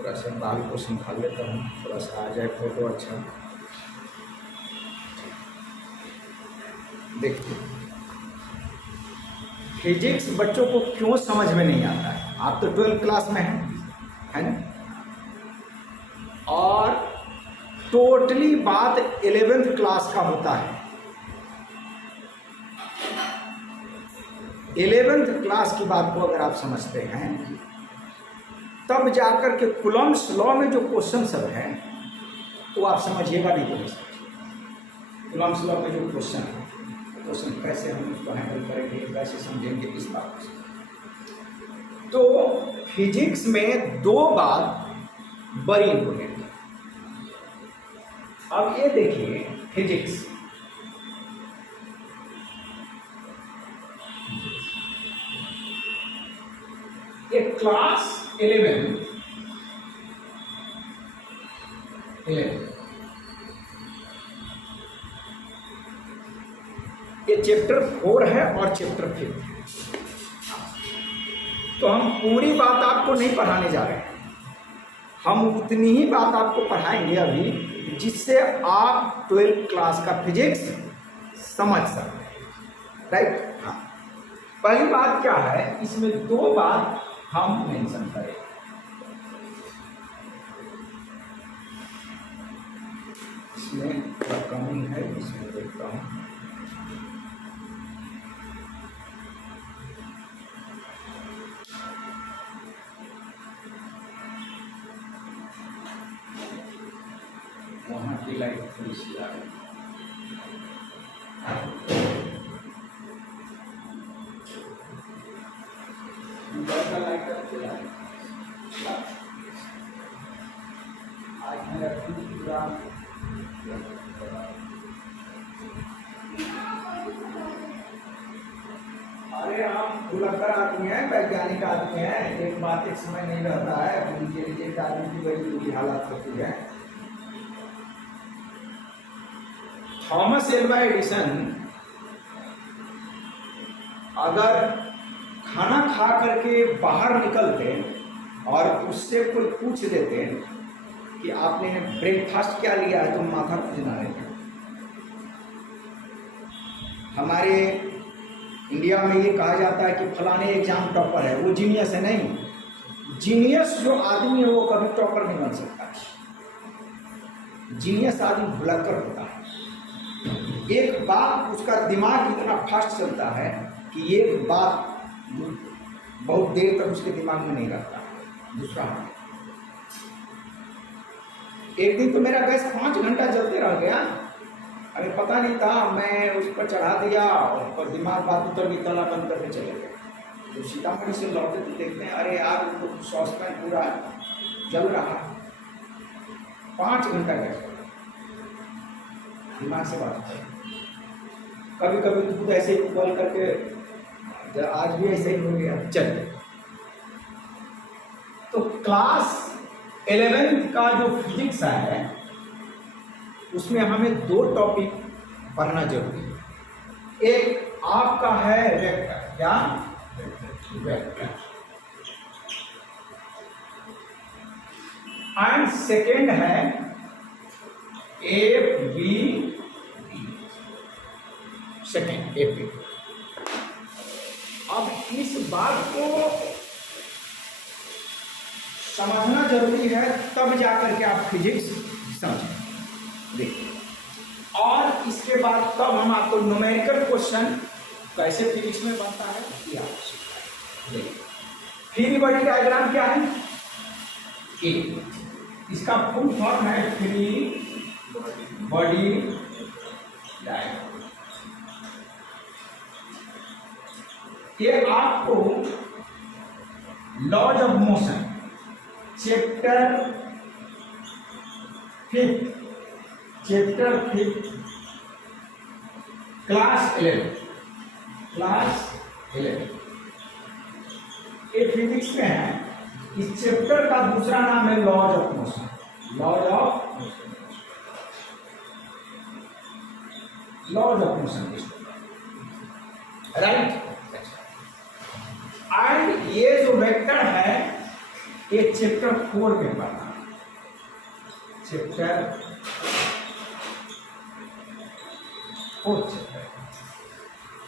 थोड़ा सा बाल को संभाल लेता हूँ, थोड़ा सा आ जाए फोटो अच्छा। देखिए फिजिक्स बच्चों को क्यों समझ में नहीं आता है। आप तो 12th क्लास में हैं, है ना, और टोटली बात 11th क्लास का होता है। 11th क्लास की बात को अगर आप समझते हैं तब जाकर के कूलम्ब्स लॉ में जो क्वेश्चन सब है वो आप समझिएगा, नहीं तो नहीं समझिएगा। कूलम्ब्स लॉ में जो क्वेश्चन है, क्वेश्चन कैसे हम उसको हैंडल करेंगे, कैसे समझेंगे, इस बात को। तो फिजिक्स में दो बात बड़ी इंपोर्टेंट है। अब ये देखिए फिजिक्स, ये क्लास 11 ये चैप्टर 4 है और चैप्टर 5 है। तो हम पूरी बात आपको नहीं पढ़ाने जा रहे हैं, हम उतनी ही बात आपको पढ़ाएंगे अभी जिससे आप 12th क्लास का फिजिक्स समझ सकते हैं, राइट। हाँ, पहली बात क्या है, इसमें दो बात हम मेंशन करें। इसमें कमी है, इसमें देखता हूँ। वहाँ की लाइट थोड़ी सी आ रही है। आज मेरा पूरा अरे हम खुलकर आदमी हैं, वैज्ञानिक आदमी हैं, एक बात एक समय नहीं रहता है। इंटेलिजेंट आदमी की बड़ी बुरी हालत होती है। थॉमस एल्वा एडिसन अगर खाना खा करके बाहर निकलते और उससे कोई पूछ देते कि आपने ब्रेकफास्ट क्या लिया है, तो माथा खुजना रहेगा। हमारे इंडिया में ये कहा जाता है कि फलाने एग्जाम टॉपर है, वो जीनियस है। नहीं, जीनियस जो आदमी है वो कभी टॉपर नहीं बन सकता। जीनियस आदमी भुलक्कर होता है। एक बात, उसका दिमाग इतना फास्ट चलता है कि ये बात बहुत देर तक उसके दिमाग में नहीं रहता। दूसरा, एक दिन तो मेरा गैस 5 घंटा जलते रह गया, अरे पता नहीं था, मैं उस पर चढ़ा दिया और दिमाग बात उतर गई, तला बंद करके चले गए। तो सीतामढ़ी से लौटे तो देखते हैं, अरे यार तो सॉसपैन पूरा जल रहा, 5 घंटा गैस दिमाग से बात है। कभी कभी दूध ऐसे ही उबाल करके, आज भी ऐसे ही हो गया। चलिए, तो क्लास 11th का जो फिजिक्स है उसमें हमें 2 टॉपिक पढ़ना जरूरी है। एक आपका है वेक्टर, क्या वेक्टर, एंड सेकेंड है F B, second F B. अब इस बात को समझना जरूरी है, तब जाकर के आप फिजिक्स समझें। देखिए, और इसके बाद तब हम आपको न्यूमेरिकल क्वेश्चन कैसे फिजिक्स में बनता है ये आपको सिखाएंगे। देखिए, फ्री बॉडी डायग्राम क्या है? इसका फुल फॉर्म है फ्री बॉडी डायग्राम। ये आपको laws of motion chapter 5 class 11 ये फिजिक्स में है। इस चैप्टर का दूसरा नाम है laws of motion. Laws of motion, right. And ये जो वेक्टर है ये चैप्टर 4 में पढ़ना, चैप्टर 4 चैप्टर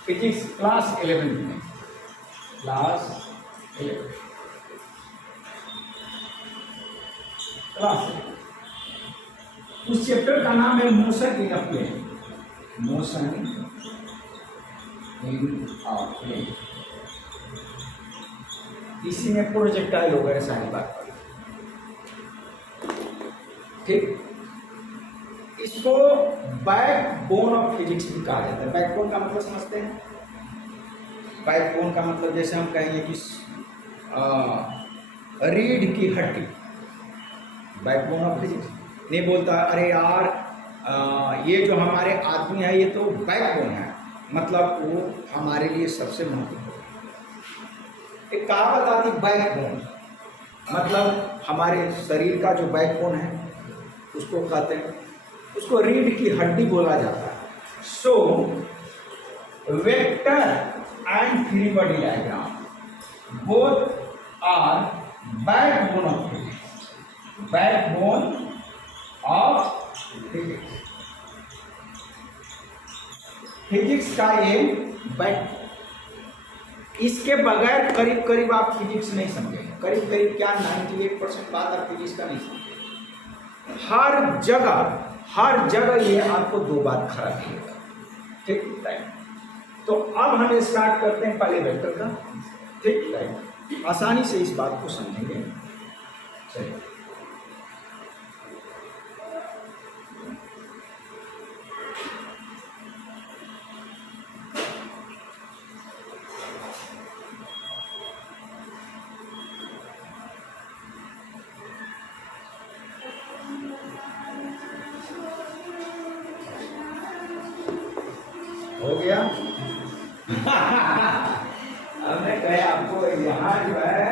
फिजिक्स क्लास 11 में, क्लास 11 क्लास 11। उस चैप्टर का नाम है motion in a plane, motion in a plane. इसी में प्रोजेक्टाइल वगैरह सारी बात करें, ठीक। इसको बैकबोन ऑफ फिजिक्स भी कहा जाता है। बैकबोन का मतलब समझते हैं? बैकबोन का मतलब जैसे हम कहेंगे कि रीढ़ की हड्डी, बैकबोन ऑफ फिजिक्स। नहीं बोलता अरे यार ये जो हमारे आदमी है ये तो बैकबोन है, मतलब वो हमारे लिए सबसे महत्वपूर्ण। एक कहावत आती बैकबोन, मतलब हमारे शरीर का जो बैकबोन है उसको कहते हैं, उसको रीढ़ की हड्डी बोला जाता है। So vector and free body diagram both are backbone of physics, backbone of physics. Physics का ये बैक, इसके बगैर करीब करीब आप फिजिक्स नहीं समझेंगे। करीब करीब क्या 98% बात आप फिजिक्स का नहीं समझेंगे। हर जगह ये आपको दो बात खराब मिलेगा, ठीक टाइम। तो अब हम स्टार्ट करते हैं पहले वेक्टर का, ठीक टाइम। आसानी से इस बात को समझेंगे। चलिए हो गया। हमने कहा आपको यहाँ जो है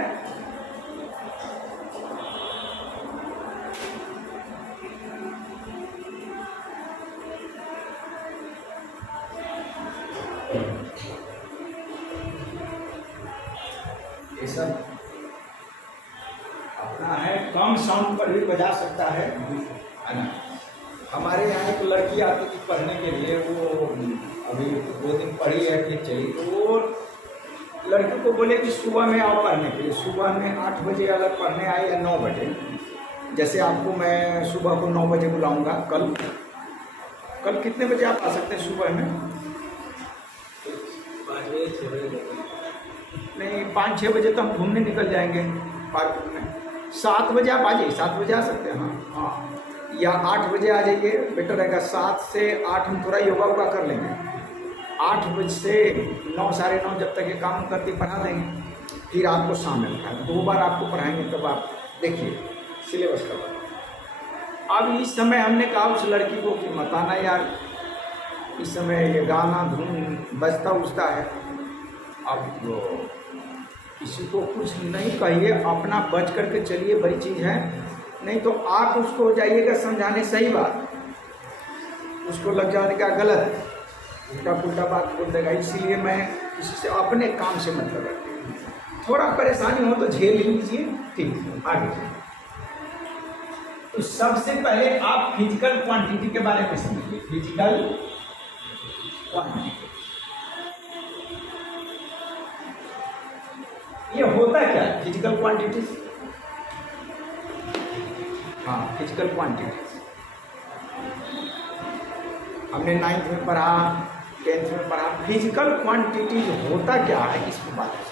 ये सब अपना है, कम साउंड पर भी बजा सकता है ना। हमारे यहाँ एक लड़की आती थी पढ़ने के लिए, वो अभी 2 दिन पढ़ी है, फिर चली। तो वो लड़की को बोले कि सुबह में आओ पढ़ने के लिए। सुबह में 8 बजे अगर पढ़ने आए या 9 बजे, जैसे आपको मैं सुबह को 9 बजे बुलाऊंगा, कल कितने बजे आप आ सकते हैं सुबह में? 5 बजे 6 बजे नहीं, 5-6 बजे तो हम घूमने निकल जाएंगे पार्क में। 7 बजे आप आ जाइए, 7 बजे आ सकते हैं। हाँ, या 8 बजे आ जाइए, बेटर रहेगा। 7 से 8 हम थोड़ा योगा वोगा कर लेंगे। 8 बजे से 9 साढ़े 9 जब तक ये काम करके पढ़ा देंगे, फिर आपको शाम में पढ़ाएंगे। 2 बार आपको पढ़ाएंगे, तब आप देखिए सिलेबस का। अब इस समय हमने कहा उस लड़की को कि मत आना यार, इस समय ये गाना धुन बजता उजता है। अब वो किसी को कुछ नहीं कहिए, अपना बच करके चलिए, बड़ी चीज़ है। नहीं तो आप उसको जाइएगा समझाने सही बात, उसको लग जाने का गलत, उल्टा पुल्टा बात बोल देगा। इसीलिए मैं किसी से अपने काम से मतलब रखती हूँ। थोड़ा परेशानी हो तो झेल लीजिए, ठीक। आगे तो सबसे पहले आप फिजिकल क्वांटिटी के बारे में समझिए। फिजिकल क्वांटिटी ये होता क्या है? फिजिकल क्वांटिटी, हाँ, फिजिकल क्वांटिटी हमने 9th में पढ़ा, 10th में पढ़ा। फिजिकल क्वांटिटी होता क्या है, इसकी बात है।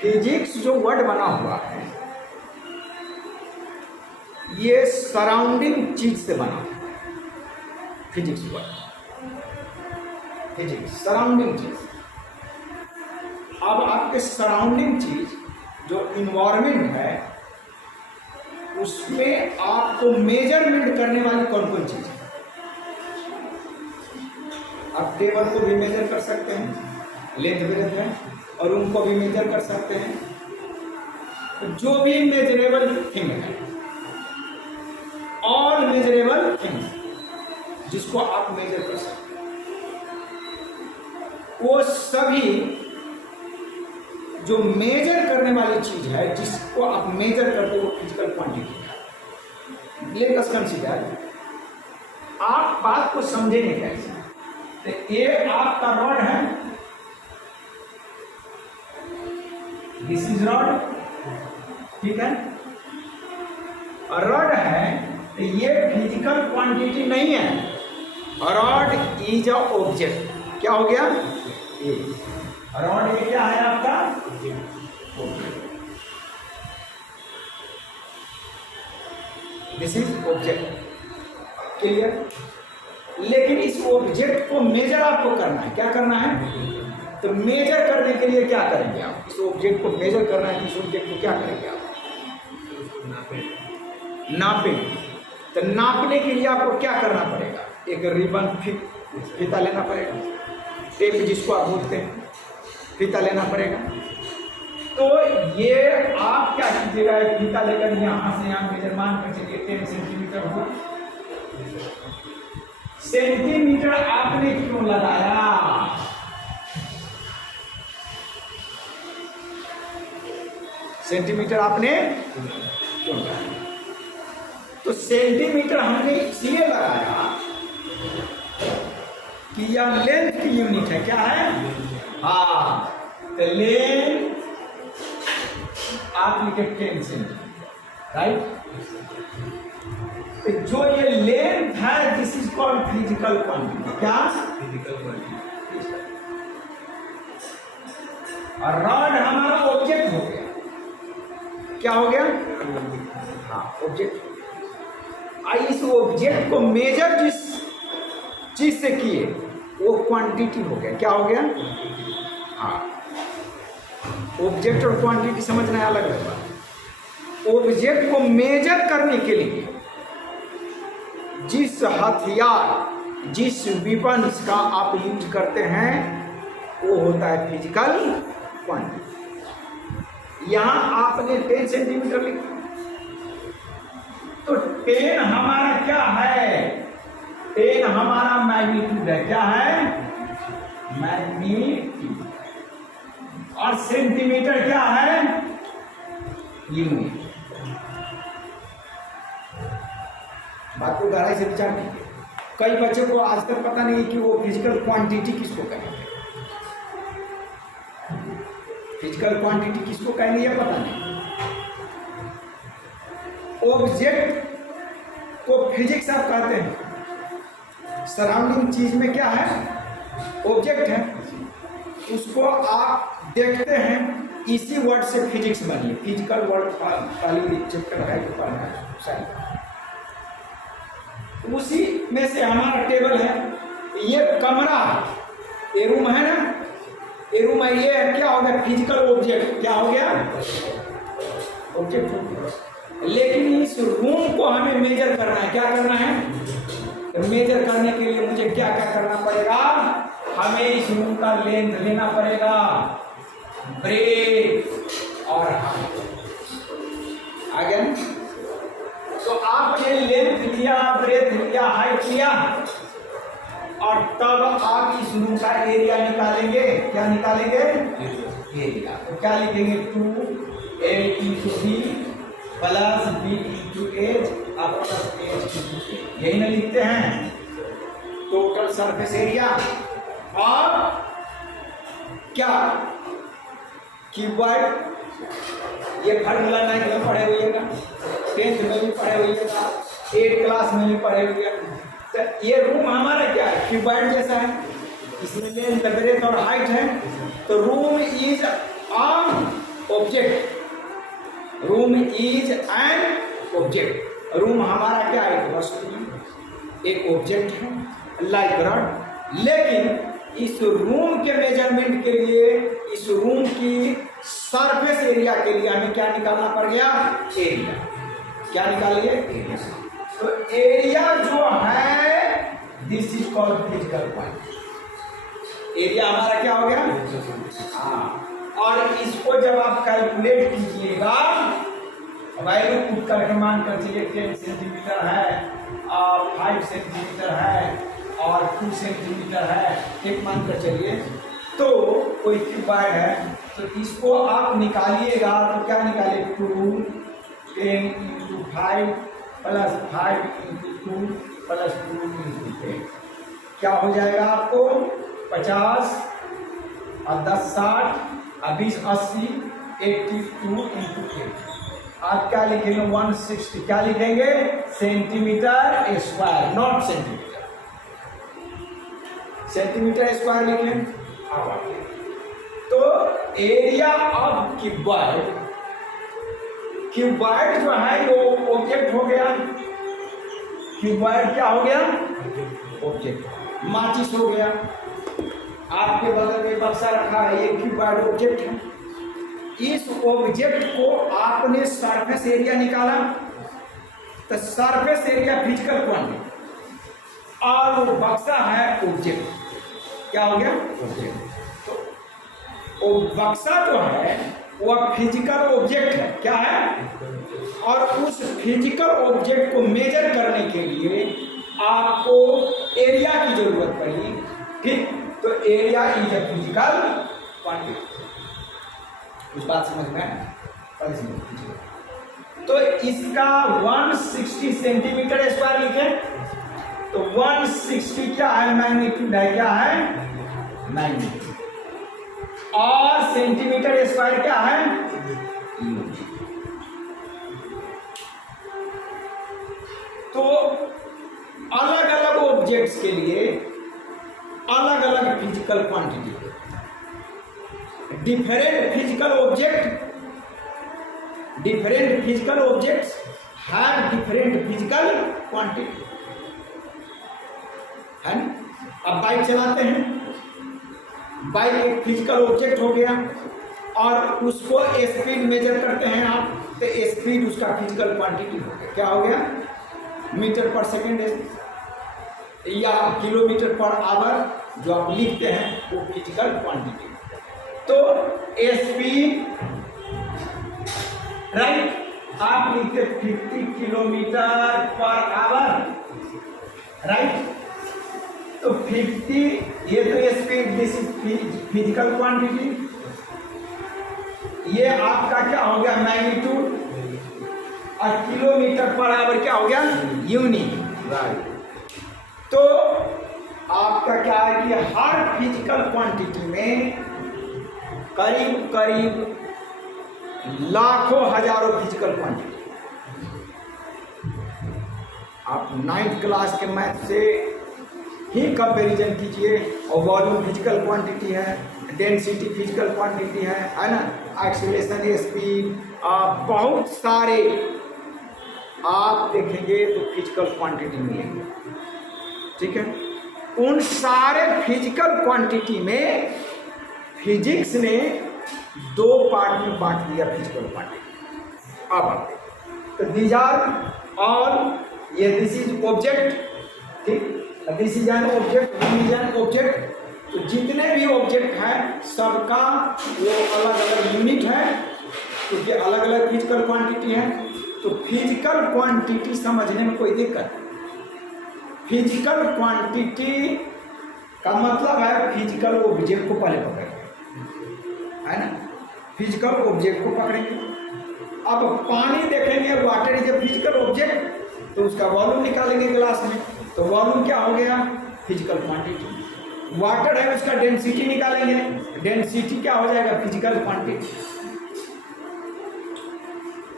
फिजिक्स जो वर्ड बना हुआ है ये सराउंडिंग चीज से बना है। फिजिक्स वर्ड, फिजिक्स सराउंडिंग चीज। अब आपके सराउंडिंग चीज जो इन्वायरमेंट है उसमें आपको मेजरमेंट करने वाली कौन कौन चीज है? आप टेबल को भी मेजर कर सकते हैं, लेंथ ब्रेथ है, और उनको भी मेजर कर सकते हैं। तो जो भी मेजरेबल थिंग है, ऑल मेजरेबल थिंग्स जिसको आप मेजर कर सकते हैं, वो सभी जो मेजर करने वाली चीज है, जिसको आप मेजर करते हो, फिजिकल क्वांटिटी है। लेट अस कंसीडर, आप बात को समझेंगे कैसे? तो ये आपका रॉड है, दिस इज रॉड, ठीक है, और रॉड है, तो ये फिजिकल क्वांटिटी नहीं है। Rod is a object. क्या हो गया? रॉड ये क्या है आपका? This is object, clear? लेकिन इस ऑब्जेक्ट को मेजर आपको करना है। क्या करना है? तो मेजर करने के लिए क्या करेंगे आप? इस ऑब्जेक्ट को मेजर करना है, इस ऑब्जेक्ट को क्या करेंगे आप? नापेंगे। तो नापने के लिए आपको क्या करना पड़ेगा? एक रिबन, फीता लेना पड़ेगा, टेप जिसको आप बोलते हैं, फीता लेना पड़ेगा। तो ये आप क्या कीजिएगा, एक फीता लेकर यहां से यहां मेजर मान कर चलिए 10 सेंटीमीटर हुआ। सेंटीमीटर आपने क्यों लगाया? सेंटीमीटर आपने क्यों लगाया? तो सेंटीमीटर हमने इसलिए लगाया कि यह लेंथ की यूनिट है। क्या है? हाँ, तो लेंथ आप लिखे 10 सेंटीमीटर, राइट? तो जो ये लेंथ है, this is called physical quantity. क्या? Physical quantity. और रॉड हमारा ऑब्जेक्ट हो गया। क्या हो गया? हाँ, ऑब्जेक्ट। इस ऑब्जेक्ट को मेजर जिस चीज से किए वो क्वांटिटी हो गया। क्या हो गया? हाँ, ऑब्जेक्ट और क्वांटिटी समझना है, अलग अलग बात। ऑब्जेक्ट को मेजर करने के लिए जिस हथियार, जिस वेपन्स का आप यूज करते हैं, वो होता है फिजिकल क्वांटिटी। यहां आपने 10 सेंटीमीटर लिखा, तो 10 हमारा क्या है? 10 हमारा मैग्नीट्यूड है। क्या है? मैग्नीट्यूड। और सेंटीमीटर क्या है? यूनिट। बात को गहराई से विचार कीजिए। कई बच्चों को आज तक पता नहीं कि वो फिजिकल क्वांटिटी किसको कहेंगे, फिजिकल क्वांटिटी किसको कहेंगे ये पता नहीं। ऑब्जेक्ट को फिजिक्स आप कहते हैं, सराउंडिंग चीज में क्या है? ऑब्जेक्ट है, उसको आप देखते हैं, इसी वर्ड से फिजिक्स बनी है। फिजिकल वर्ड पहली चैप्टर है तो पढ़ना है, उसी में से हमारा टेबल है, ये कमरा है, ये रूम है ना, ये रूम है, ये क्या हो गया? Physical object. क्या हो गया? ऑब्जेक्ट हो गया। लेकिन इस रूम को हमें मेजर करना है। क्या करना है? मेजर करने के लिए मुझे क्या क्या करना पड़ेगा? हमें इस रूम का लेंथ लेना पड़ेगा, ब्रेथ और हाइट। आगे तो आपने लेंथ लिया, ब्रेथ लिया, हाइट लिया, और तब आप इस रूम का एरिया निकालेंगे। क्या निकालेंगे? एरिया। तो क्या लिखेंगे? 2L × B plus B × H plus H × C। यही ना लिखते हैं? Total surface area. और क्या कीवर्ड, ये फार्मूला 9 में पढ़े हुए, 10th में भी पढ़े हुए, 8th क्लास में भी पढ़े हुए। तो ये रूम हमारा क्या है? क्यूबॉइड जैसा है, इसमें लेंथ, ब्रेथ और हाइट है। तो room is an object. Room is an object. Room हमारा क्या है? एक वस्तु है, एक ऑब्जेक्ट है, लाइक रॉड। लेकिन इस रूम के मेजरमेंट के लिए, इस रूम की सरफेस एरिया के लिए हमें क्या निकालना पड़ गया? एरिया। क्या निकालिए? एरिया। तो एरिया जो है, this is called physical quantity. Area हमारा क्या हो गया? हाँ। और इसको जब आप कैलकुलेट कीजिएगा, वैल्यू पुट करके मान कर चलिए 10 सेंटीमीटर है, 5 सेंटीमीटर है और 2 सेंटीमीटर है, एक मान कर चलिए, तो कोई क्यूबाइड है तो इसको आप निकालिएगा तो क्या निकाले 2 10 into 5 plus 5 into 2 plus 2 into 10 क्या हो जाएगा आपको 50 और 10 60 और 20 80 82 इंटू 8 आप क्या लिखेंगे 160 क्या लिखेंगे centimetre square not centimetre centimetre square लिखें। तो एरिया ऑफ क्यूबॉइड क्यूबॉइड जो है वो ऑब्जेक्ट हो गया क्यूबॉइड क्या हो गया ऑब्जेक्ट माचिस हो गया आपके बगल में बक्सा रखा है ये क्यूबॉइड ऑब्जेक्ट है इस ऑब्जेक्ट को आपने सरफेस एरिया निकाला तो सरफेस एरिया फिजिकल क्वांटिटी और वो बक्सा है ऑब्जेक्ट क्या हो गया ऑब्जेक्ट तो वो बक्सा जो है वह फिजिकल ऑब्जेक्ट है क्या है और उस फिजिकल ऑब्जेक्ट को मेजर करने के लिए आपको एरिया की जरूरत पड़ी ठीक तो area is a physical quantity कुछ बात समझ में पहले समझ तो इसका 160 सेंटीमीटर स्क्वायर लिखे तो 160 क्या है मैग्नीट्यूड है क्या है मैग्नीट्यूड और सेंटीमीटर स्क्वायर क्या है तो अलग अलग ऑब्जेक्ट्स के लिए अलग अलग physical quantity different physical objects have different physical quantity है ना अब बाइक चलाते हैं बाइक एक फिजिकल ऑब्जेक्ट हो गया और उसको स्पीड मेजर करते हैं आप तो स्पीड उसका फिजिकल क्वांटिटी हो गया क्या हो गया मीटर पर सेकेंड या किलोमीटर पर आवर जो आप लिखते हैं वो फिजिकल क्वांटिटी तो स्पीड राइट आप लिखते 50 किलोमीटर पर आवर राइट तो 50 ये तो speed this is physical quantity ये आपका क्या हो गया मैग्नीट्यूड और किलोमीटर पर आवर क्या हो गया यूनिट राइट तो आपका क्या है कि हर फिजिकल क्वांटिटी में करीब करीब लाखों हजारों फिजिकल क्वांटिटी आप 9th क्लास के मैथ से ही कंपैरिजन कीजिए और वॉल्यूम फिजिकल क्वांटिटी है डेंसिटी फिजिकल क्वांटिटी है ना एक्सीलरेशन स्पीड बहुत सारे आप देखेंगे तो फिजिकल क्वांटिटी मिलेंगे ठीक है उन सारे फिजिकल क्वांटिटी में फिजिक्स ने 2 पार्ट में बांट दिया फिजिकल क्वांटिटी अब तो दीज आर ऑल ये दिस इज ऑब्जेक्ट ठीक this is an object this is an object तो जितने भी ऑब्जेक्ट हैं सबका वो अलग अलग यूनिट है क्योंकि अलग अलग फिजिकल क्वांटिटी है तो फिजिकल क्वांटिटी समझने में कोई दिक्कत फिजिकल क्वांटिटी का मतलब है फिजिकल ऑब्जेक्ट को पहले पकड़ेंगे है ना फिजिकल ऑब्जेक्ट को पकड़ेंगे अब पानी देखेंगे water is a physical object तो उसका वॉल्यूम निकालेंगे ग्लास में तो वॉल्यूम क्या हो गया फिजिकल क्वांटिटी वाटर है उसका डेंसिटी निकालेंगे डेंसिटी क्या हो जाएगा फिजिकल क्वांटिटी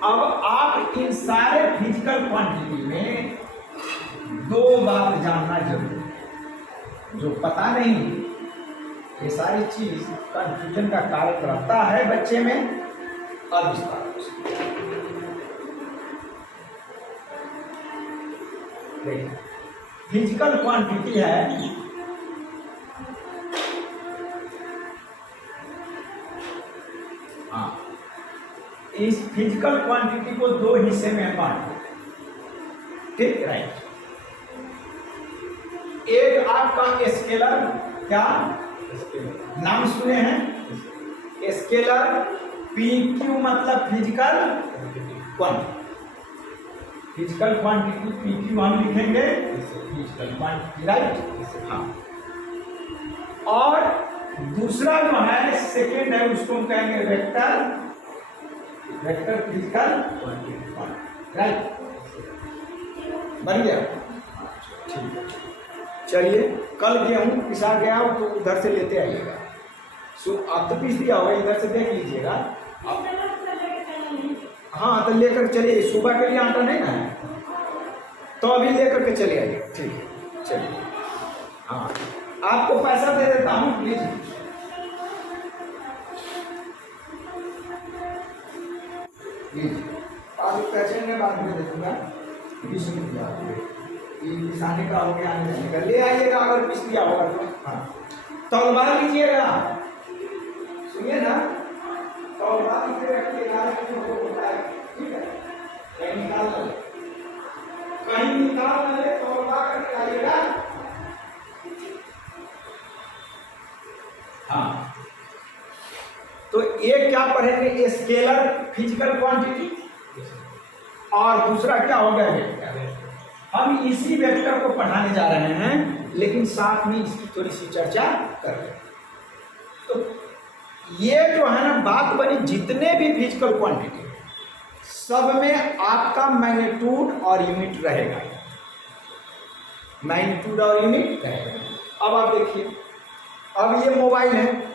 अब आप इन सारे फिजिकल क्वांटिटी में 2 बात जानना जरूरी है जो पता नहीं ये सारी चीज कंफ्यूजन का कारण रहता है बच्चे में अब फिजिकल क्वांटिटी है हाँ इस फिजिकल क्वांटिटी को 2 हिस्से में बांटो ठीक राइट एक आपका स्केलर क्या नाम सुने हैं स्केलर PQ मतलब physical quantity physical quantity PQ हम लिखेंगे फिजिकल क्वांटिटी राइट हाँ और दूसरा जो है सेकेंड है उसको हम कहेंगे वेक्टर फिजिकल क्वांटिटी, राइट। बन गया, ठीक है। चलिए, कल गेहूँ पिसा गया हो तो उधर से लेते आइएगा। अब तो पीस दिया होगा, इधर से देख लीजिएगा। हाँ तो लेकर चलिए, सुबह के लिए आटा नहीं ना है तो अभी लेकर के चले आइए, ठीक है। चलिए, हाँ आपको पैसा दे देता हूँ प्लीज। आप पैसे में बाद में दे दूंगा, 20 रुपया पिसाने का हो गया, आने जाने का ले आइएगा अगर पिस दिया होगा तो। हाँ तौलवा लीजिएगा, सुनिए ना, तौलवा लीजिएगा, ठीक है। कहीं निकाल ले तौलवा करके आइएगा। हाँ तो एक क्या पढ़ेंगे, स्केलर फिजिकल क्वांटिटी, और दूसरा क्या हो गया वेक्टर। हम इसी वेक्टर को पढ़ाने जा रहे हैं, लेकिन साथ में इसकी थोड़ी सी चर्चा कर रहे हैं। तो ये जो है ना बात बनी, जितने भी फिजिकल क्वांटिटी सब में आपका मैग्नीट्यूड और यूनिट रहेगा, मैग्नीट्यूड और यूनिट रहेगा। अब आप देखिए, अब ये मोबाइल है,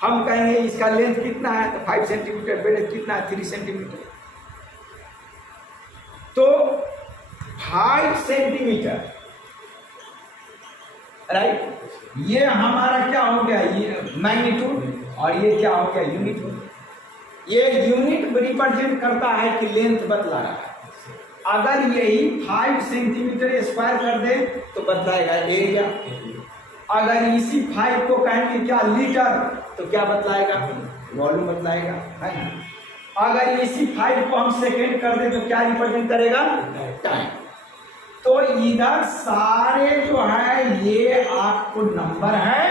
हम कहेंगे इसका लेंथ कितना है तो 5 सेंटीमीटर, ब्रेथ कितना है 3 सेंटीमीटर। तो 5 सेंटीमीटर, राइट, ये हमारा क्या हो गया, ये मैग्नीट्यूड, और ये क्या हो गया, यूनिट। ये यूनिट रिप्रेजेंट करता है कि लेंथ बतला रहा है। अगर यही 5 सेंटीमीटर स्क्वायर कर दे तो बतलाएगा एरिया। अगर इसी 5 को कहेंगे क्या लीटर तो क्या बतलाएगा, वॉल्यूम बतलाएगा, है ना। अगर इसी 5 को हम सेकेंड कर दे तो क्या रिप्रेजेंट करेगा, टाइम। तो इधर सारे जो है ये आपको नंबर है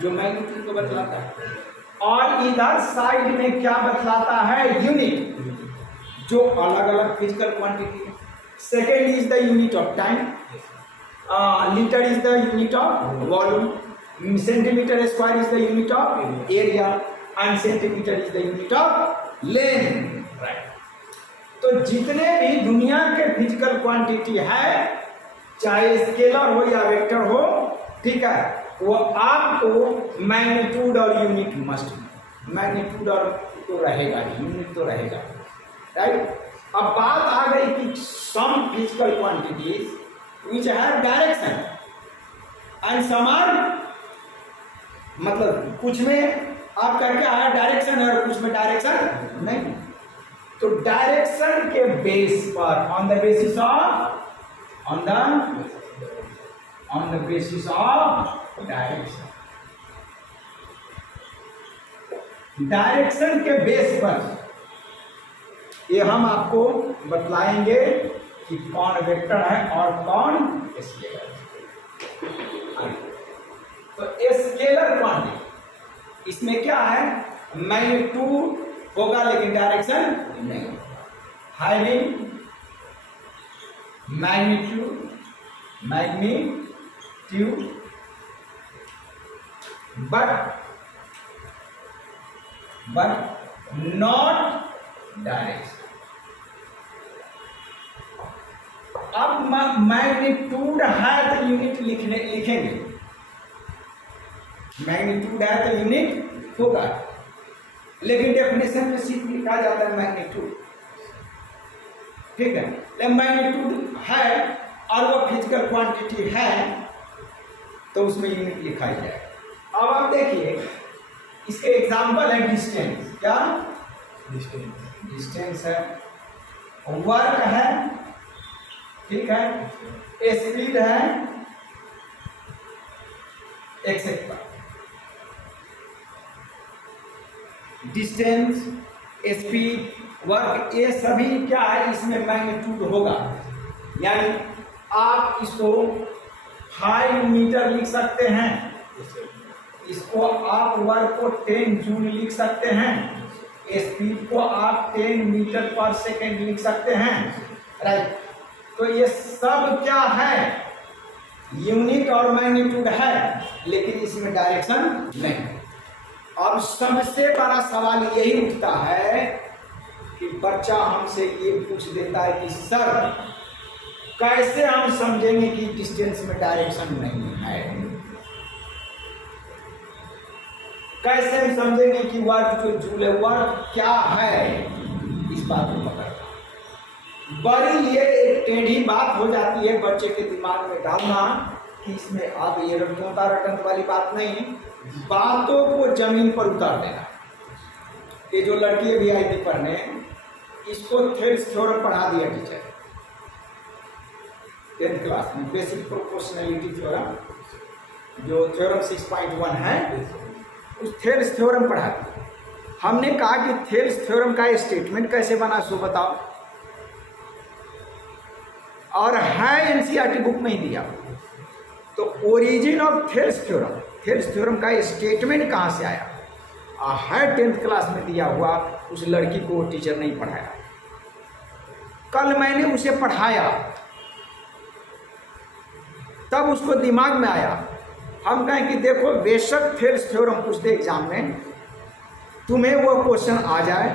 जो मैग्नीट्यूड को बतलाता है, और इधर साइड में क्या बतलाता है, यूनिट, जो अलग अलग फिजिकल क्वांटिटी है। Second is the unit of time, litre is the unit of volume, centimetre square is the unit of area, and centimetre is the unit of length, right. तो जितने भी दुनिया के फिजिकल क्वांटिटी है, चाहे scalar हो या वेक्टर हो, ठीक है, वो आपको मैग्नीट्यूड और यूनिट मस्ट, मैग्नीट्यूड और तो रहेगा, यूनिट तो रहेगा, राइट। अब बात आ गई कि some physical quantities which have direction and some are, मतलब कुछ में आप करके आया डायरेक्शन है और कुछ में डायरेक्शन नहीं। तो डायरेक्शन के बेस पर, on the basis of direction, direction के बेस पर ये हम आपको बतलाएंगे कि कौन वेक्टर है और कौन स्केलर है। तो स्केलर क्वांटिटी, इसमें क्या है, मैग्नीट्यूड होगा लेकिन डायरेक्शन नहीं, having magnitude but not direction. अब मैग्नीट्यूड है तो यूनिट लिखेंगे, मैग्नीट्यूड है तो यूनिट होगा, लेकिन डेफिनेशन में सिर्फ लिखा जाता है मैग्नीट्यूड, ठीक है। लेकिन मैग्नीट्यूड है और वो फिजिकल क्वांटिटी है तो उसमें यूनिट लिखा जाएगा। अब आप देखिए, इसके एग्जाम्पल है डिस्टेंस, क्या डिस्टेंस है, वर्क है, ठीक है, स्पीड है, एक्सेट्रा। डिस्टेंस, स्पीड, वर्क, ये सभी क्या है, इसमें मैग्नीट्यूड होगा। यानी आप इसको 5 मीटर लिख सकते हैं, इसको आप वर्क को 10 जूल लिख सकते हैं, स्पीड को आप 10 मीटर पर सेकेंड लिख सकते हैं, राइट। तो ये सब क्या है, यूनिट और मैग्नीट्यूड है, लेकिन इसमें डायरेक्शन नहीं। अब सबसे बड़ा सवाल यही उठता है कि बच्चा हमसे ये पूछ देता है कि सर कैसे हम समझेंगे कि डिस्टेंस में डायरेक्शन नहीं है, कैसे हम समझेंगे कि वर्क जो जूल है वर्क क्या है, इस बात को पकड़ना बड़ी ये एक टेढ़ी बात हो जाती है बच्चे के दिमाग में डालना कि इसमें अब ये रटनता रटंत वाली बात नहीं, बातों को जमीन पर उतार देना। ये जो लड़की अभी आई थी पढ़ने, इसको थेल्स थ्योरम पढ़ा दिया टीचर 10th क्लास में, बेसिक प्रोपोर्शनलिटी थ्योरम जो थ्योरम 6.1 है, उस थेल्स थ्योरम पढ़ा दिया। हमने कहा कि थेल्स थ्योरम का स्टेटमेंट कैसे बना सो बताओ, और है एनसीईआरटी बुक में ही दिया। तो ओरिजिन ऑफ थेल्स थ्योरम का स्टेटमेंट कहाँ से आया, है 10th क्लास में दिया हुआ। उस लड़की को टीचर नहीं पढ़ाया, कल मैंने उसे पढ़ाया, तब उसको दिमाग में आया। हम कहें कि देखो बेशक थेल्स थ्योरम पूछते एग्जाम में, तुम्हें वो क्वेश्चन आ जाए,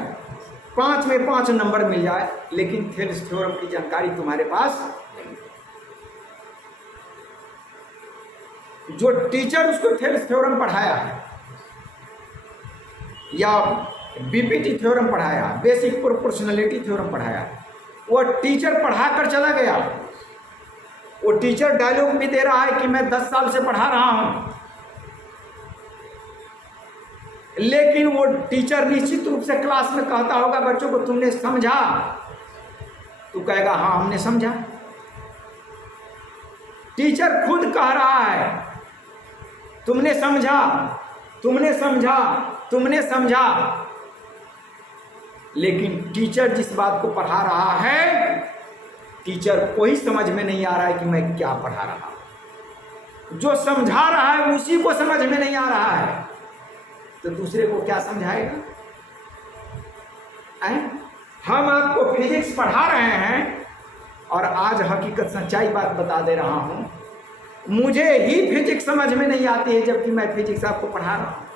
5 में 5 नंबर मिल जाए, लेकिन थेल्स थ्योरम की जानकारी तुम्हारे पास नहीं। जो टीचर उसको थेल्स थ्योरम पढ़ाया है या बीपीटी थ्योरम पढ़ाया, बेसिक प्रोपोर्शनलिटी थ्योरम पढ़ाया, वो टीचर पढ़ा कर चला गया। वो टीचर डायलॉग भी दे रहा है कि मैं 10 साल से पढ़ा रहा हूं, लेकिन वो टीचर निश्चित रूप से क्लास में कहता होगा बच्चों को तुमने समझा, तू कहेगा हाँ हमने समझा। टीचर खुद कह रहा है तुमने समझा, तुमने समझा, तुमने समझा, लेकिन टीचर जिस बात को पढ़ा रहा है, टीचर को ही समझ में नहीं आ रहा है कि मैं क्या पढ़ा रहा हूं। जो समझा रहा है उसी को समझ में नहीं आ रहा है, तो दूसरे को क्या समझाएगा? हम आपको फिजिक्स पढ़ा रहे हैं, और आज हकीकत सच्चाई बात बता दे रहा हूं, मुझे ही फिजिक्स समझ में नहीं आती है, जबकि मैं फिजिक्स आपको पढ़ा रहा हूं।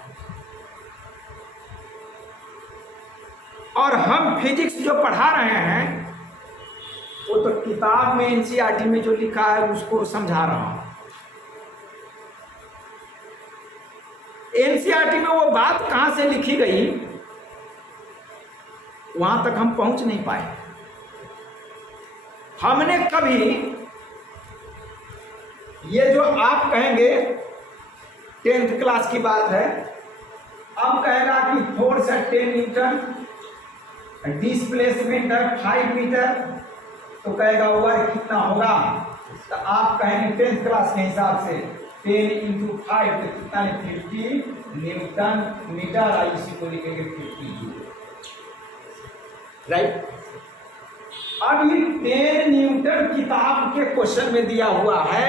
और हम फिजिक्स जो पढ़ा रहे हैं वो तो किताब में एनसीईआरटी में जो लिखा है उसको समझा रहा हूं। एनसीईआरटी में वो बात कहां से लिखी गई वहां तक हम पहुंच नहीं पाए। हमने कभी ये जो आप कहेंगे 10th क्लास की बात है, अब कहेगा कि फोर्स है 10 न्यूटन, डिस्प्लेसमेंट है 5 मीटर, तो कहेगा वर्क कितना होगा, तो आप कहेंगे 10th क्लास के हिसाब से 10 × 5 तो कितना है 50 न्यूटन मीटर, और इसी को लिखेंगे 50 जूल, राइट। अब ये 10 न्यूटन किताब के क्वेश्चन में दिया हुआ है,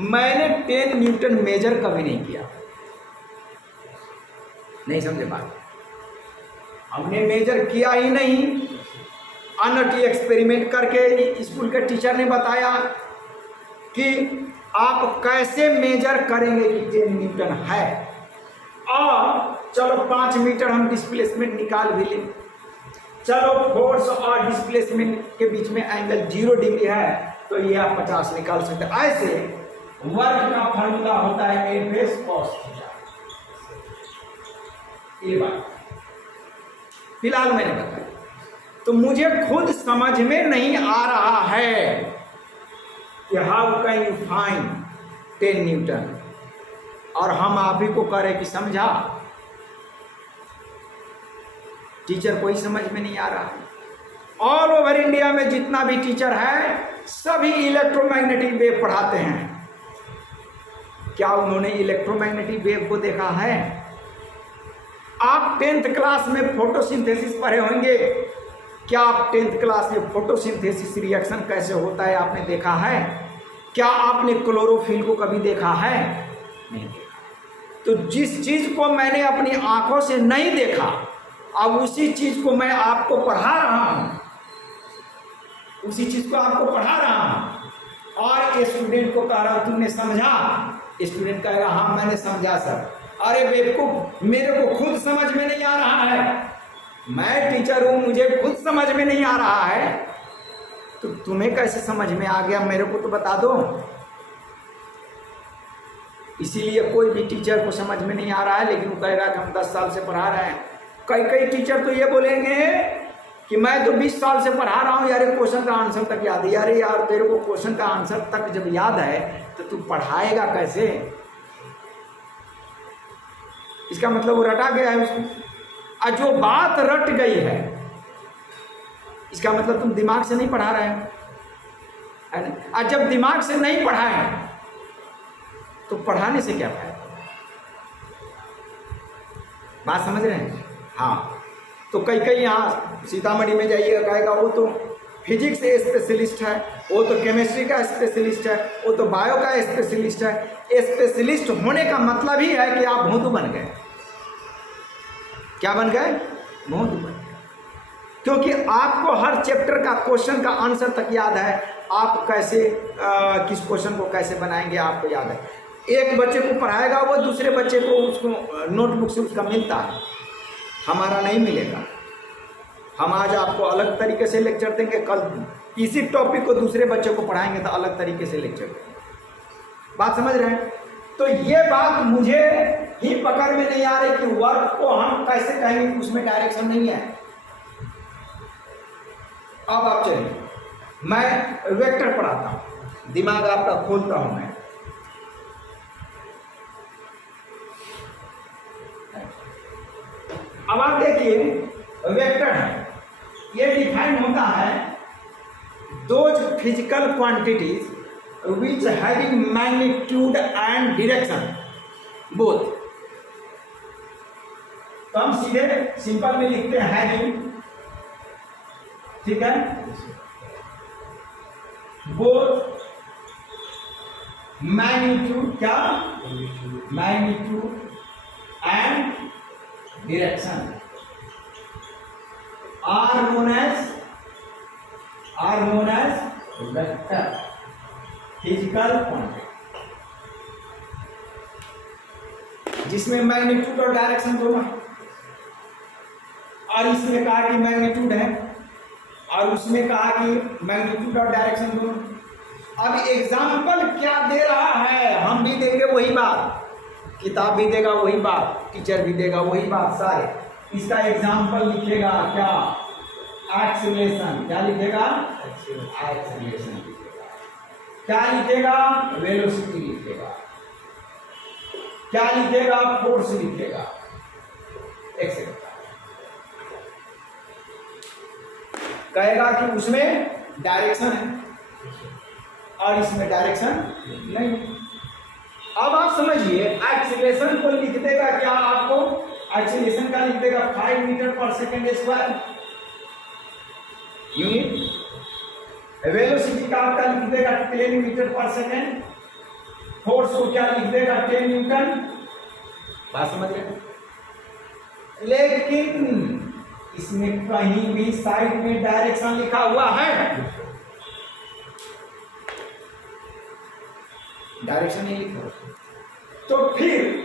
मैंने 10 न्यूटन मेजर कभी नहीं किया, नहीं समझे बात, हमने मेजर किया ही नहीं। अनटी एक्सपेरिमेंट करके स्कूल के टीचर ने बताया कि आप कैसे मेजर करेंगे कि 10 न्यूटन है, और चलो 5 मीटर हम डिस्प्लेसमेंट निकाल भी लें, चलो फोर्स और डिस्प्लेसमेंट के बीच में एंगल 0 डिग्री है, तो ये आप 50 निकाल सकते हैं। ऐसे वर्क का फॉर्मूला होता है एफ कॉस थीटा। ये बात फिलहाल मैंने बताया, तो मुझे खुद समझ में नहीं आ रहा है कि how can you find 10 Newton, और हम आप ही को कह रहे कि समझा। टीचर कोई समझ में नहीं आ रहा है। ऑल ओवर इंडिया में जितना भी टीचर है सभी इलेक्ट्रोमैग्नेटिक वेव पढ़ाते हैं। क्या उन्होंने इलेक्ट्रोमैग्नेटिक वेव को देखा है? आप 10th क्लास में फोटोसिंथेसिस पढ़े होंगे, क्या आप 10th क्लास में फोटोसिंथेसिस रिएक्शन कैसे होता है आपने देखा है? क्या आपने क्लोरोफिल को कभी देखा है? नहीं देखा। तो जिस चीज को मैंने अपनी आंखों से नहीं देखा, अब उसी चीज को मैं आपको पढ़ा रहा हूं, उसी चीज को आपको पढ़ा रहा हूं, और स्टूडेंट को कह रहा तुमने समझा, स्टूडेंट कह रहा हाँ मैंने समझा सर। अरे बेवकूफ, मेरे को खुद समझ में नहीं आ रहा है, मैं टीचर हूं, मुझे खुद समझ में नहीं आ रहा है, तो तुम्हें कैसे समझ में आ गया मेरे को तो बता दो। इसीलिए कोई भी टीचर को समझ में नहीं आ रहा है, लेकिन वो कह रहा है कि हम 10 साल से पढ़ा रहे हैं। कई टीचर तो ये बोलेंगे कि मैं तो 20 साल से पढ़ा रहा हूँ यार, क्वेश्चन का आंसर तक याद है। अरे यार तेरे को क्वेश्चन का आंसर तक जब याद है तो तू पढ़ाएगा कैसे? इसका मतलब वो रटा गया है उसको। और जो बात रट गई है इसका मतलब तुम दिमाग से नहीं पढ़ा रहे हो। और जब दिमाग से नहीं पढ़ाए तो पढ़ाने से क्या फायदा? बात समझ रहे हैं? हाँ, तो कई यहाँ सीतामढ़ी में जाइएगा, कहेगा वो तो फिजिक्स स्पेशलिस्ट है, वो तो केमिस्ट्री का स्पेशलिस्ट है, वो तो बायो का स्पेशलिस्ट है। स्पेशलिस्ट होने का मतलब ही है कि आप भोंदू बन गए। क्या बन गए? भोंदू बन गए। क्योंकि आपको हर चैप्टर का क्वेश्चन का आंसर तक याद है, आप कैसे किस क्वेश्चन को कैसे बनाएंगे आपको याद है। एक बच्चे को पढ़ाएगा वो दूसरे बच्चे को उसको नोटबुक से उसका मिलता है, हमारा नहीं मिलेगा। हम आज आपको अलग तरीके से लेक्चर देंगे, कल इसी टॉपिक को दूसरे बच्चे को पढ़ाएंगे तो अलग तरीके से लेक्चर देंगे। बात समझ रहे हैं? तो ये बात मुझे ही पकड़ में नहीं आ रही कि वर्क को हम कैसे कहेंगे, उसमें डायरेक्शन नहीं है। अब आप चलिए, मैं वेक्टर पढ़ाता हूं, दिमाग आपका खोलता हूं मैं। अब आप देखिए वेक्टर है, ये डिफाइन होता है those physical quantities which having magnitude and direction both. तो हम सीधे सिंपल में लिखते हैं हैविंग, ठीक है, बोथ मैग्नीट्यूड, क्या magnitude and direction are known as vector physical quantity, जिसमें मैग्नीट्यूड और डायरेक्शन दोनों है। और इसमें कहा कि मैग्नीट्यूड है और उसमें कहा कि मैग्नीट्यूड और डायरेक्शन दोनों। अब एग्जाम्पल क्या दे रहा है? हम भी देंगे वही बात, किताब भी देगा वही बात, टीचर भी देगा वही बात, सारे। इसका एग्जाम्पल लिखेगा क्या? एक्सीलरेशन। क्या लिखेगा? एक्सीलरेशन लिखेगा। क्या लिखेगा? वेलोसिटी लिखेगा। क्या लिखेगा? फोर्स लिखेगा, एक्सेट्रा। कहेगा कि उसमें डायरेक्शन है और इसमें डायरेक्शन नहीं। अब आप समझिए, एक्सीलरेशन को लिख देगा क्या आपको? एक्सीलरेशन का लिख देगा 5 मीटर पर सेकेंड स्क्वायर यूनिट। वेलोसिटी का आपका लिख देगा 10 मीटर पर सेकेंड। फोर्स को क्या लिख देगा? 10 न्यूटन। बात समझ रहे? लेकिन इसमें कहीं भी साइड में डायरेक्शन लिखा हुआ है? डायरेक्शन नहीं लिखा। तो फिर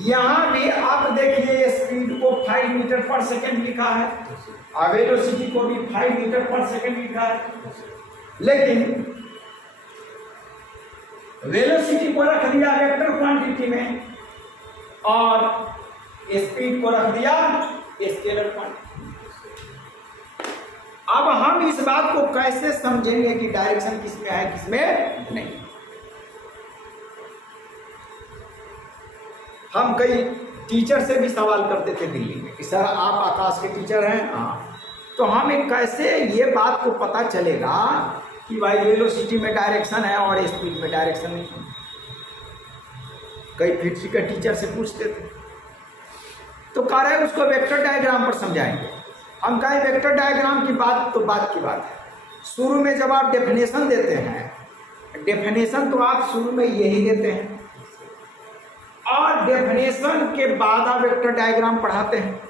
यहां भी आप देखिए स्पीड को 5 मीटर पर सेकेंड लिखा है और वेलोसिटी को भी 5 मीटर पर सेकेंड लिखा है, लेकिन वेलोसिटी को रख दिया वेक्टर क्वांटिटी में और स्पीड को रख दिया स्केलर क्वांटिटी। अब हम इस बात को कैसे समझेंगे कि डायरेक्शन किसमें है किसमें नहीं? हम कई टीचर से भी सवाल करते थे दिल्ली में कि सर आप आकाश के टीचर हैं। हाँ, तो हमें कैसे ये बात को पता चलेगा कि भाई वेलोसिटी में डायरेक्शन है और स्पीड में डायरेक्शन नहीं है? कई फिजिक्स के टीचर से पूछते थे, तो कह रहे उसको वेक्टर डायग्राम पर समझाएंगे। हम कहें वेक्टर डायग्राम की बात तो बात की बात है, शुरू में जब आप डेफिनेशन देते हैं, डेफिनेशन तो आप शुरू में यही देते हैं और डेफिनेशन के बाद आप वेक्टर डायग्राम पढ़ाते हैं।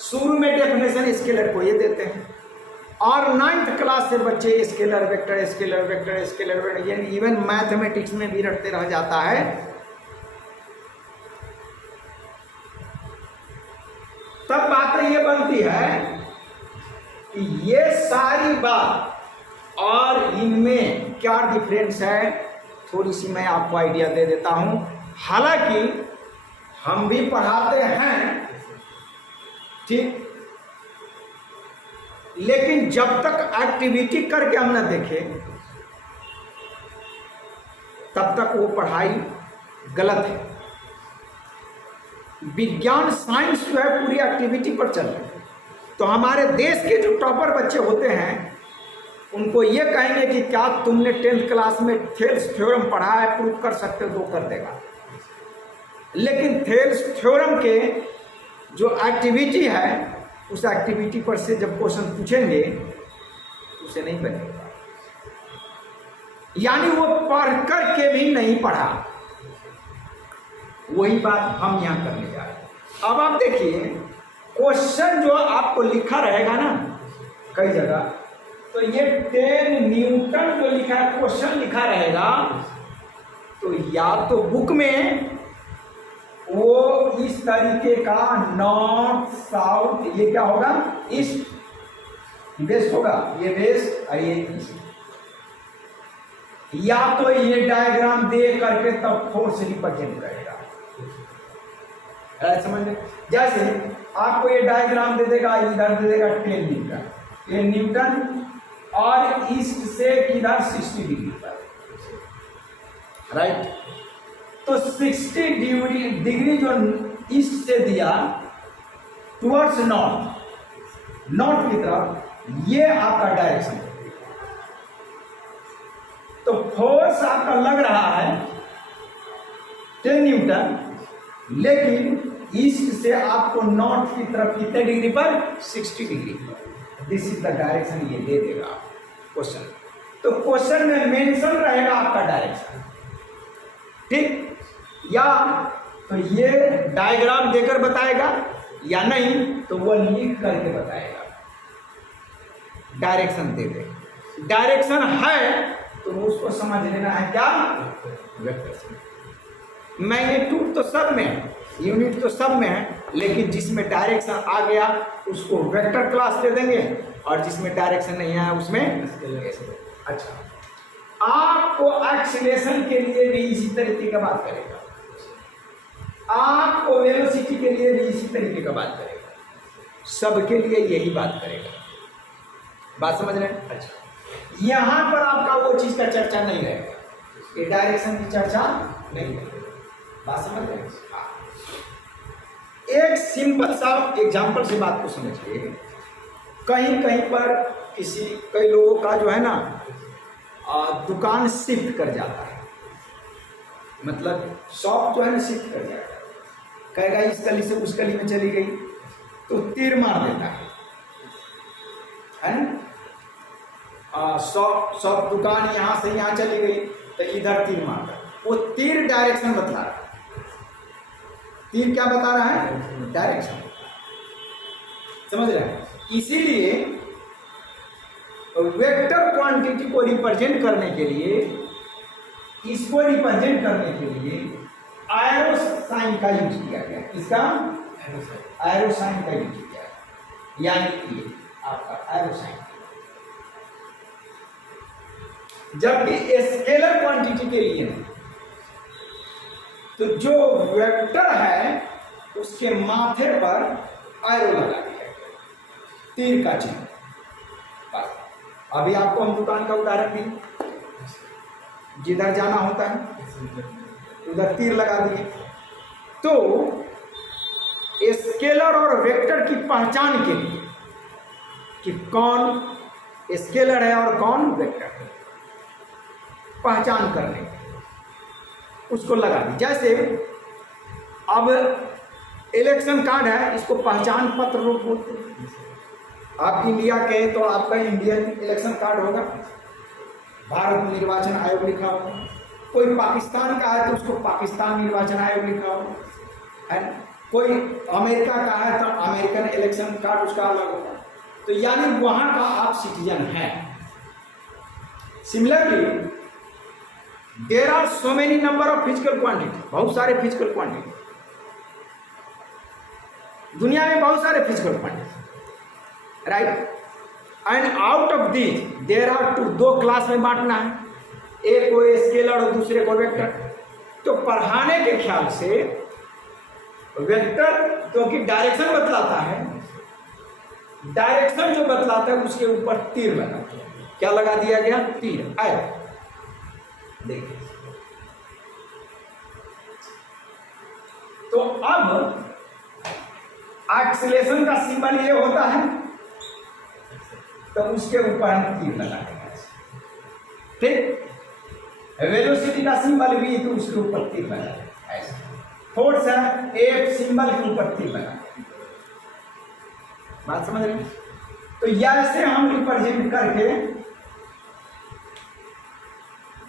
शुरू में डेफिनेशन स्केलर को ये देते हैं और 9th क्लास से बच्चे scalar vector scalar vector scalar vector यानी इवन मैथमेटिक्स में भी रटते रह जाता है। तब बात ये बनती है कि ये सारी बात और इनमें क्या डिफरेंस है, थोड़ी सी मैं आपको आइडिया दे देता हूं। हालांकि हम भी पढ़ाते हैं, ठीक, लेकिन जब तक एक्टिविटी करके हम ना देखें तब तक वो पढ़ाई गलत है। विज्ञान साइंस जो है पूरी एक्टिविटी पर चल रहा है। तो हमारे देश के जो टॉपर बच्चे होते हैं उनको ये कहेंगे कि क्या तुमने 10th क्लास में थेल्स थ्योरम पढ़ा है, प्रूव कर सकते हो तो कर देगा। लेकिन थेल्स थ्योरम के जो एक्टिविटी है उस एक्टिविटी पर से जब क्वेश्चन पूछेंगे उसे नहीं बनेगा, यानी वो पढ़ कर के भी नहीं पढ़ा। वही बात हम यहां करने जा रहे हैं। अब आप देखिए क्वेश्चन जो आपको लिखा रहेगा ना कई जगह, तो ये 10 न्यूटन जो लिखा है क्वेश्चन लिखा रहेगा, तो या तो बुक में वो इस तरीके का नॉर्थ साउथ, ये क्या होगा ईस्ट वेस्ट होगा, ये वेस्ट और ये ईस्ट, या तो ये डायग्राम दे करके तब फोर्स रिप्रेजेंट करेगा। समझ में, जैसे आपको ये डायग्राम दे देगा, इधर दे देगा 10 न्यूटन, ये न्यूटन और ईस्ट से किधर 60 डिग्री पर, राइट। तो 60 डिग्री जो ईस्ट से दिया टुवर्ड्स नॉर्थ, नॉर्थ की तरफ, ये आपका डायरेक्शन। तो फोर्स आपका लग रहा है 10 न्यूटन, लेकिन ईस्ट से आपको नॉर्थ की तरफ कितने डिग्री पर, 60 डिग्री पर। दिस इज द डायरेक्शन, ये दे देगा क्वेश्चन। तो क्वेश्चन में मेंशन रहेगा आपका डायरेक्शन, ठीक, या तो ये डायग्राम देकर बताएगा या नहीं तो वो लिख करके बताएगा। डायरेक्शन दे दे, डायरेक्शन है तो उसको समझ लेना है क्या, वेक्टर। मैग्नीट्यूड तो सब में है, यूनिट तो सब में है, लेकिन जिसमें डायरेक्शन आ गया उसको वेक्टर क्लास दे देंगे और जिसमें डायरेक्शन नहीं आया उसमें स्केलर। अच्छा, आपको एक्सीलरेशन के लिए भी इसी तरीके का बात करेगा, आपको वेलोसिटी के लिए भी इसी तरीके का बात करेगा, सबके लिए यही बात करेगा। बात समझ रहे हैं? अच्छा, यहां पर आपका वो चीज का चर्चा नहीं रहेगा, ये डायरेक्शन की चर्चा नहीं रहेगी। बात समझ रहे हैं? एक सिंपल सा एग्जांपल से बात को समझिए। कहीं कहीं पर कई लोगों का जो है ना दुकान शिफ्ट कर जाता है, मतलब शॉप जो है ना शिफ्ट कर जाता है, कहेगा इस गली से उस गली में चली गई तो तीर मार देता है ना। शॉप दुकान यहाँ से यहाँ चली गई तो इधर तीर मारता, वो तीर डायरेक्शन बता रहा है। तीर क्या बता रहा है? डायरेक्शन। समझ रहे हैं? इसीलिए वेक्टर क्वांटिटी को रिप्रेजेंट करने के लिए, इसको रिप्रेजेंट करने के लिए एरो साइन का यूज किया गया। इसका एरो साइन का यूज किया गया, यानी ये आपका एरो साइन। जबकि स्केलर क्वांटिटी के लिए तो जो वेक्टर है उसके माथे पर एरो लगा दिया, तीर का चिन्ह। अभी आपको हम दुकान का उदाहरण दी, जिधर जाना होता है उधर तीर लगा दिए। तो स्केलर और वेक्टर की पहचान के लिए कि कौन स्केलर है और कौन वेक्टर है, पहचान करने उसको लगा दी। जैसे अब इलेक्शन कार्ड है, इसको पहचान पत्र रूप बोलते हैं। आप इंडिया के हैं तो आपका इंडियन इलेक्शन कार्ड होगा, भारत निर्वाचन आयोग लिखा होगा। कोई पाकिस्तान का है तो उसको पाकिस्तान निर्वाचन आयोग लिखा होगा, है। कोई अमेरिका का है तो अमेरिकन इलेक्शन कार्ड उसका अलग होगा। तो यानी वहां का आप सिटीजन हैं। Similarly there are so many number of physical quantity, बहुत सारे फिजिकल क्वांटिटी दुनिया में, बहुत सारे physical quantity, right. And out of these there are two, दो क्लास में बांटना है, एक को स्केलर और दूसरे को वेक्टर। तो पढ़ाने के ख्याल से वेक्टर क्योंकि डायरेक्शन बतलाता है, डायरेक्शन जो बतलाता है उसके ऊपर तीर लगा दिया। क्या लगा दिया गया? तीर। आए देखिए, तो अब एक्सीलरेशन का सिंबल ये होता है, तो उसके ऊपर हम तीर लगाएंगे, ठीक। वेलोसिटी का सिंबल भी, तो उसके ऊपर तीर लगाएंगे ऐसा। फोर्स है, एफ सिंबल के ऊपर तीर लगाएंगे। बात समझ रहे हैं? तो ऐसे हम रिप्रेजेंट करके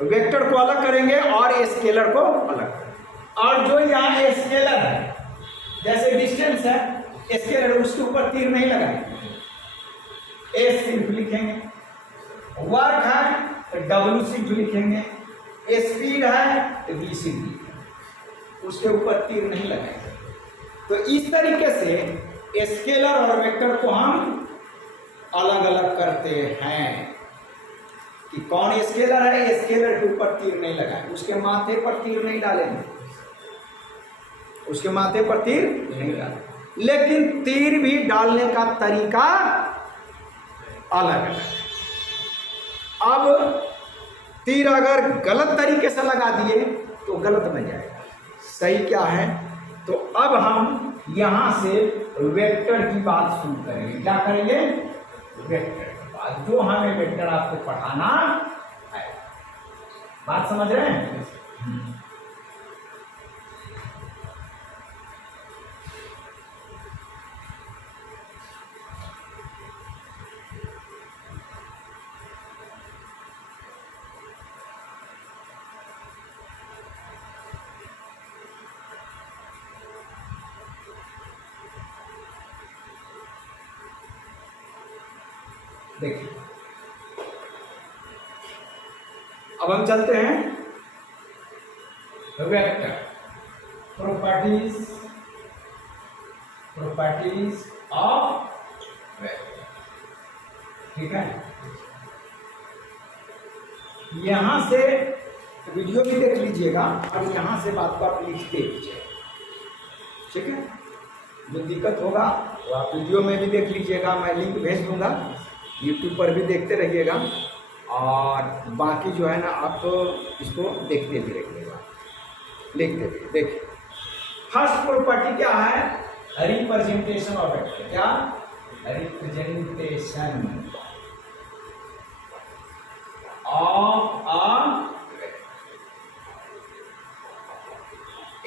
वेक्टर को अलग करेंगे और स्केलर को अलग करेंगे। और जो यहाँ स्केलर है, जैसे डिस्टेंस है, स्केलर उसके ऊपर तीर नहीं लगाएंगे, एस सिर्फ लिखेंगे। वर्क है तो डब्ल्यू सिर्फ लिखेंगे, स्पीड है तो वी सिर्फ लिखेंगे, उसके ऊपर तीर नहीं लगाएंगे। तो इस तरीके से स्केलर और वेक्टर को हम अलग अलग करते हैं कि कौन स्केलर है, स्केलर के ऊपर तीर नहीं लगाए, उसके माथे पर तीर नहीं डालेंगे, उसके माथे पर तीर नहीं डालेंगे। लेकिन तीर भी डालने का तरीका अलग अलग है। अब तीर अगर गलत तरीके से लगा दिए तो गलत बन जाएगा, सही क्या है? तो अब हम यहां से वेक्टर की बात शुरू करेंगे। क्या करेंगे? वेक्टर की बात, जो हमें वेक्टर आपको पढ़ाना है। बात समझ रहे हैं? देखिए, अब हम चलते हैं वेक्टर प्रॉपर्टीज ऑफ वेक्टर। ठीक है, यहां से वीडियो भी देख लीजिएगा और यहां से बात को आप लिखते लीजिए, ठीक है। जो दिक्कत होगा तो आप वीडियो में भी देख लीजिएगा, मैं लिंक भेज दूंगा, यूट्यूब पर भी देखते रहिएगा और बाकी जो है ना आप इसको देखते भी रहिएगा, लिखते भी। देखिए, फर्स्ट प्रॉपर्टी क्या है? Representation of vector. क्या? रिप्रेजेंटेशन ऑफ अ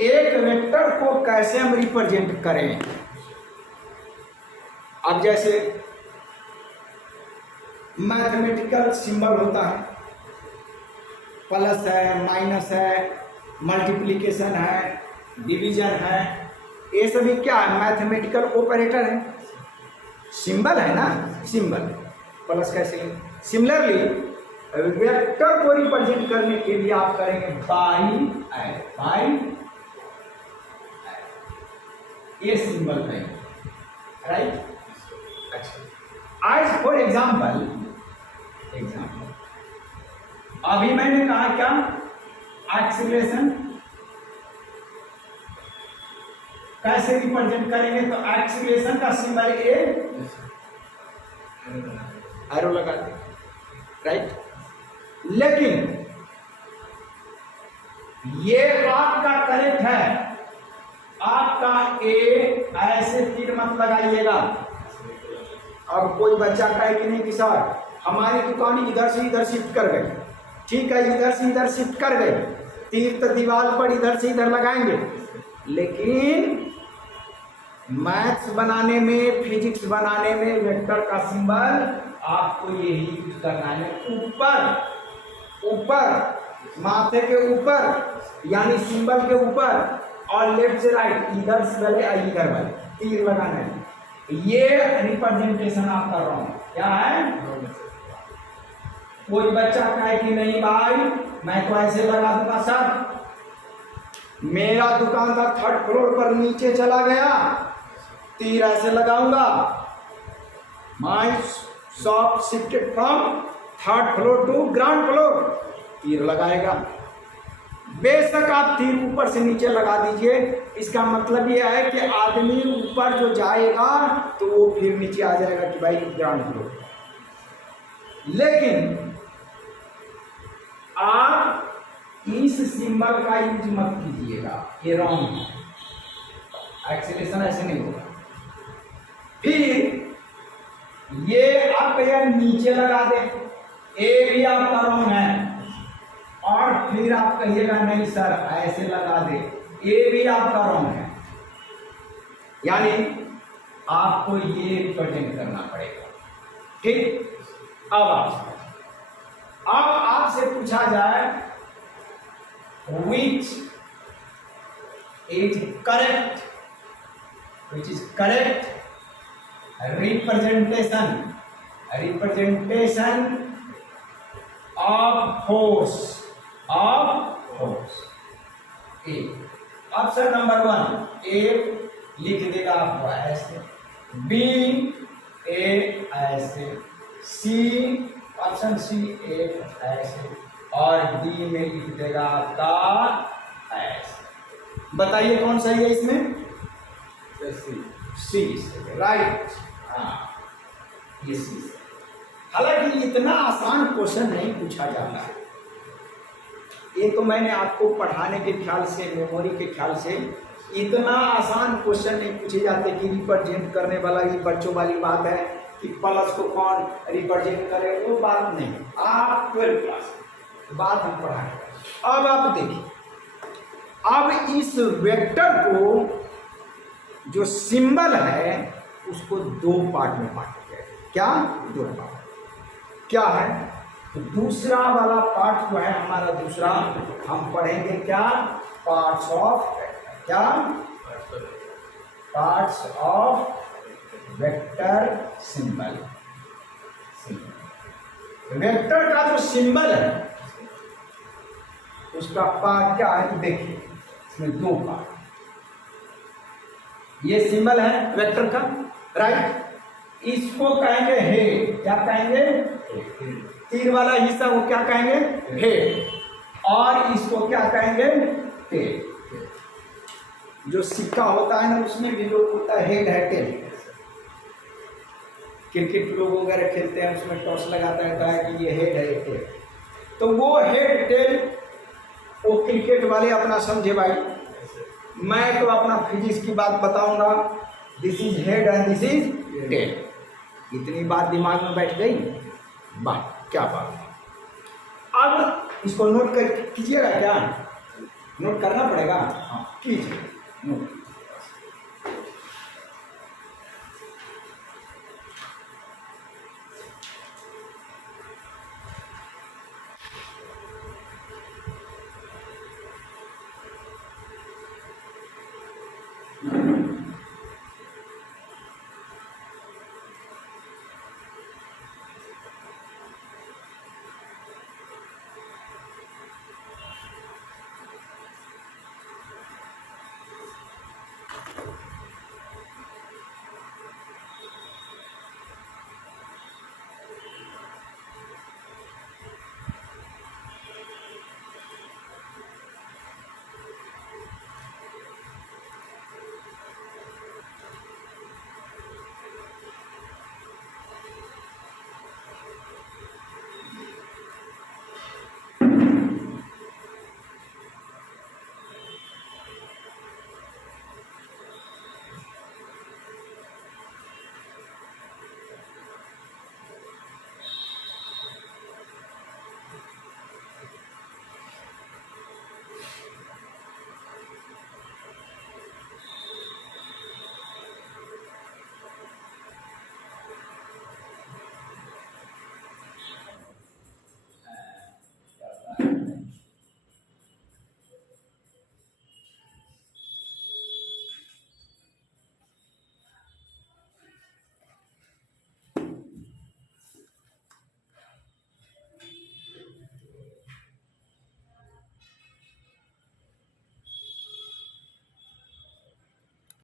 एक वेक्टर को कैसे हम रिप्रेजेंट करें। अब जैसे मैथमेटिकल सिंबल होता है, प्लस है, माइनस है, मल्टीप्लिकेशन है, डिवीजन है, ये सभी क्या है? मैथमेटिकल ऑपरेटर है, सिंबल है ना, सिंबल। प्लस कैसे? सिमिलरली वेक्टर को रिप्रेजेंट करने के लिए आप करेंगे बाई ये सिंबल करेंगे, राइट। अच्छा, आज फॉर एग्जाम्पल अभी मैंने कहा क्या? एक्सीलरेशन कैसे रिप्रेजेंट करेंगे? तो एक्सीलरेशन का सिंबल ए, एरो लगा दे, राइट। लेकिन ये आपका करेक्ट है, आपका ए ऐसे तीर मत लगाइएगा। अब कोई बच्चा कहे कि नहीं कि सर हमारी दुकान इधर से इधर शिफ्ट कर गई, ठीक है, इधर से इधर शिफ्ट कर गई, तीर तो दीवार पर इधर से इधर लगाएंगे, लेकिन मैथ्स बनाने में, फिजिक्स बनाने में वेक्टर का सिंबल आपको यही यूज करना है। ऊपर माथे के ऊपर, यानी सिंबल के ऊपर, और लेफ्ट से राइट, इधर से वाले इधर वाले तीर लगाना है। ये रिप्रेजेंटेशन आपका रॉन्ग क्या है। कोई बच्चा कहे कि नहीं भाई मैं तो ऐसे लगा दूंगा सर, मेरा दुकान था 3rd फ्लोर पर, नीचे चला गया, तीर ऐसे लगाऊंगा, my shop shifted from 3rd floor to ground floor, तीर लगाएगा। बेशक आप तीर ऊपर से नीचे लगा दीजिए, इसका मतलब यह है कि आदमी ऊपर जो जाएगा तो वो फिर नीचे आ जाएगा कि भाई ग्राउंड फ्लोर। लेकिन आप इस सिंबल का यूज मत कीजिएगा, ये रॉन्ग है, एक्सेलेरेशन ऐसे नहीं होगा। फिर ये आप कहिए नीचे लगा दें, ए भी आपका रॉन्ग है, और फिर आप कहिएगा नहीं सर ऐसे लगा दे, ये भी आपका रॉन्ग है। यानी आपको ये रिप्रेजेंट करना पड़ेगा। ठीक, अब आपसे पूछा जाए which is correct representation of force A. Option number 1 ए लिख देगा आपको ऐसे, बी ए ऐसे, सी ऑप्शन सी ए ऐसे, और डी में लिख देगा आपका ऐसे। बताइए कौन सही है इसमें? सी राइट। हाँ ये सी। हालांकि इतना आसान क्वेश्चन नहीं पूछा जाता है, ये तो मैंने आपको पढ़ाने के ख्याल से, मेमोरी के ख्याल से, इतना आसान क्वेश्चन नहीं पूछे जाते कि रिप्रेजेंट करने वाला, ये बच्चों वाली बात है कि प्लस को कौन रिप्रेजेंट करे, वो बात नहीं। आप 12 क्लास बात हम पढ़ाएंगे। अब आप देखिए, अब इस वेक्टर को जो सिंबल है उसको 2 पार्ट में बांटा गया। क्या? 2 पार्ट। क्या है? तो दूसरा वाला पार्ट जो है हमारा दूसरा, हम पढ़ेंगे क्या? पार्ट्स ऑफ, क्या? Parts of vector symbol. Vector का जो सिंबल है उसका पार्ट क्या है? तो देखिए इसमें 2 पार्ट। ये सिंबल है वेक्टर का, राइट। इसको कहेंगे हेड। क्या कहेंगे? तीर वाला हिस्सा को क्या कहेंगे? हेड। और इसको क्या कहेंगे? टेल। जो सिक्का होता है ना उसमें भी लोग होता है हेड है टेल। क्रिकेट लोग वगैरह खेलते हैं उसमें टॉस लगाता है कि ये हेड है टेल। तो वो हेड टेल वो क्रिकेट वाले अपना समझे भाई, मैं तो अपना फिजिक्स की बात बताऊंगा, this is head and this is tail. इतनी बात दिमाग में बैठ गई, वाह क्या बात है। अब इसको नोट कर कीजिएगा, क्या नोट करना पड़ेगा? हाँ कीजिए नोट।